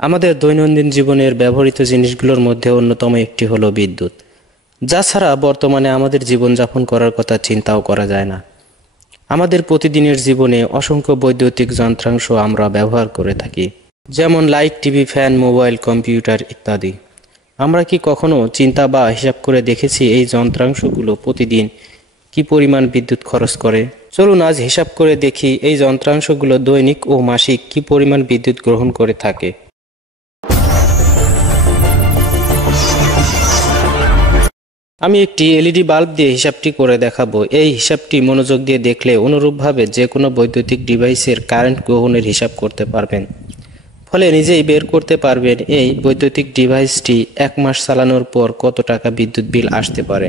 আমাদের দৈনন্দিন জীবনের ব্যবহৃত জিনিসগুলোর মধ্যে অন্যতম একটি হলো বিদ্যুৎ, যা ছাড়া বর্তমানে আমাদের জীবনযাপন করার কথা চিন্তাও করা যায় না। আমাদের প্রতিদিনের জীবনে অসংখ্য বৈদ্যুতিক যন্ত্রাংশ আমরা ব্যবহার করে থাকি, যেমন light, TV, fan, mobile, computer ইত্যাদি। আমরা কি কখনো চিন্তা বা হিসাব করে দেখেছি এই যন্ত্রাংশগুলো প্রতিদিন কি পরিমাণ বিদ্যুৎ খরচ করে? চলুন আজ হিসাব করে দেখি এই যন্ত্রাংশগুলো দৈনিক ও মাসিক কি পরিমাণ বিদ্যুৎ গ্রহণ করে থাকে। আমি একটি এলইডি বাল্ব দিয়ে হিসাবটি করে দেখাবো। এই হিসাবটি মনোযোগ দিয়ে দেখলে অনুরূপভাবে যে কোনো বৈদ্যুতিক ডিভাইসের কারেন্ট গ্রহণের হিসাব করতে পারবেন, ফলে নিজেই বের করতে পারবেন এই বৈদ্যুতিক ডিভাইসটি 1 মাস চালানোর পর কত টাকা বিদ্যুৎ বিল আসতে পারে।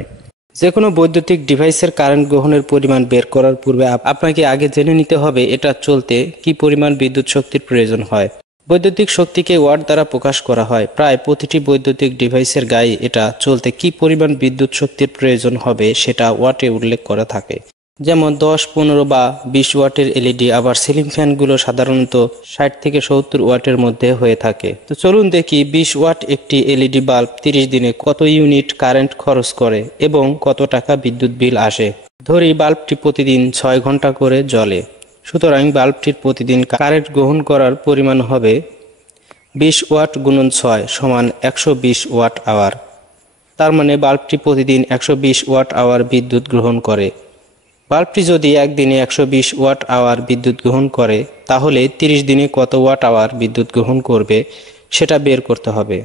যে কোনো বৈদ্যুতিক ডিভাইসের কারেন্ট গ্রহণের পরিমাণ বের করার পূর্বে আপনাকে আগে জেনে নিতে হবে এটা চলতে কি পরিমাণ বিদ্যুৎ শক্তির প্রয়োজন হয়। বৈদ্যুতিক শক্তিকে ওয়াট দ্বারা প্রকাশ করা হয়। প্রায় প্রতিটি বৈদ্যুতিক ডিভাইসের গায়ে এটা চলতে কি পরিমাণ বিদ্যুৎ শক্তির প্রয়োজন হবে সেটা ওয়াটে উল্লেখ করা থাকে, যেমন 10, 15 বা 20 ওয়াটের এলইডি। আবার সিলিং ফ্যানগুলো সাধারণত 60 থেকে 70 ওয়াটের মধ্যে হয়ে থাকে। তো চলুন দেখি 20 ওয়াট একটি এলইডি বাল্ব 30 দিনে কত ইউনিট কারেন্ট খরচ করে এবং কত টাকা বিদ্যুৎ বিল আসে। ধরি বাল্বটি প্রতিদিন 6 ঘন্টা করে জ্বলে, সুতরাং বাল্বটির প্রতিদিন কারেন্ট গ্রহণ করার পরিমাণ হবে 20 ওয়াট গুণন 6 সমান 120 ওয়াট আওয়ার। তার মানে বাল্বটি প্রতিদিন 120 ওয়াট আওয়ার বিদ্যুৎ গ্রহণ করে। বাল্বটি যদি একদিনে 120 ওয়াট আওয়ার বিদ্যুৎ গ্রহণ করে, তাহলে 30 দিনে কত ওয়াট আওয়ার বিদ্যুৎ গ্রহণ করবে সেটা বের করতে হবে।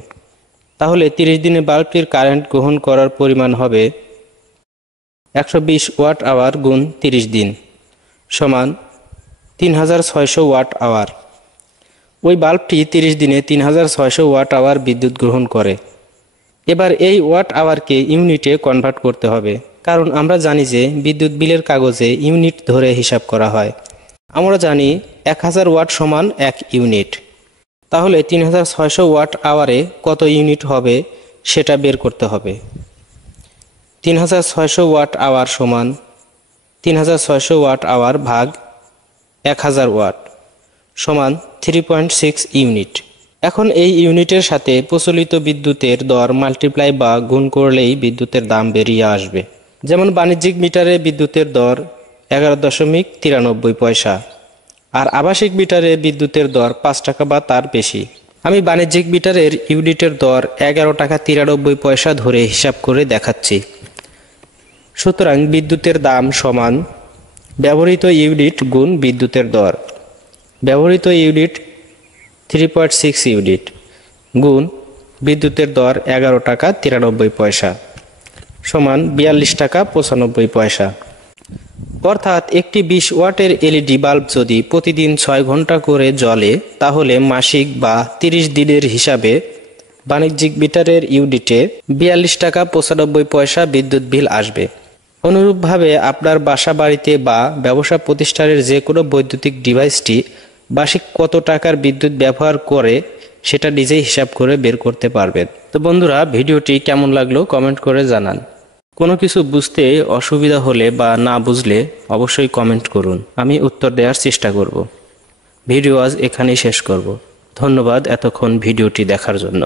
তাহলে 30 দিনে বাল্বটির কারেন্ট গ্রহণ করার পরিমাণ হবে 120 ওয়াট আওয়ার গুণ 30 দিন সমান 3600 ওয়াট আওয়ার। ওই বাল্বটি 30 দিনে 3600 ওয়াট আওয়ার বিদ্যুৎ গ্রহণ করে। এবার এই ওয়াট আওয়ারকে ইউনিটে কনভার্ট করতে হবে, কারণ আমরা জানি যে বিদ্যুৎ বিলের কাগজে ইউনিট ধরে হিসাব করা হয়। আমরা জানি 1000 ওয়াট সমান 1 ইউনিট। তাহলে 3600 ওয়াট আওয়ারে কত ইউনিট হবে সেটা বের করতে হবে। 3600 ওয়াট আওয়ার সমান 3600 ওয়াট আওয়ার ভাগ 1000 ওয়াট সমান 3.6 ইউনিট। এখন এই ইউনিটের সাথে প্রচলিত বিদ্যুতের দর মাল্টিপ্লাই বা গুণ করলেই বিদ্যুতের দাম বেরিয়ে আসবে। যেমন বাণিজ্যিক মিটারে বিদ্যুতের দর 11.93 পয়সা, আর আবাসিক মিটারে বিদ্যুতের দর 5 টাকা বা তার বেশি। আমি বাণিজ্যিক মিটারের ইউনিটের দর 11.93 পয়সা ধরে হিসাব করে দেখাচ্ছি। সুতরাং বিদ্যুতের দাম সমান ব্যবহৃত ইউনিট গুণ বিদ্যুতের দর। ব্যবহৃত ইউনিট 3.6 ইউনিট গুণ বিদ্যুতের দর 11.93 পয়সা সমান 42 টাকা 95 পয়সা। অর্থাৎ একটি 20 ওয়াটের এলইডি বাল্ব যদি প্রতিদিন 6 ঘন্টা করে জ্বলে, তাহলে মাসিক বা 30 দিনের হিসাবে বাণিজ্যিক মিটারের ইউনিটে 42 টাকা 95 পয়সা বিদ্যুৎ বিল আসবে। অনুরূপভাবে আপনার বাসা বাড়িতে বা ব্যবসা প্রতিষ্ঠানের যে কোনো বৈদ্যুতিক ডিভাইসটি বার্ষিক কত টাকার বিদ্যুৎ ব্যবহার করে সেটা নিজেই হিসাব করে বের করতে পারবেন। তো বন্ধুরা, ভিডিওটি কেমন লাগলো কমেন্ট করে জানান। কোনো কিছু বুঝতে অসুবিধা হলে বা না বুঝলে অবশ্যই কমেন্ট করুন, আমি উত্তর দেওয়ার চেষ্টা করব। ভিডিও আজ এখানেই শেষ করব। ধন্যবাদ এতক্ষণ ভিডিওটি দেখার জন্য।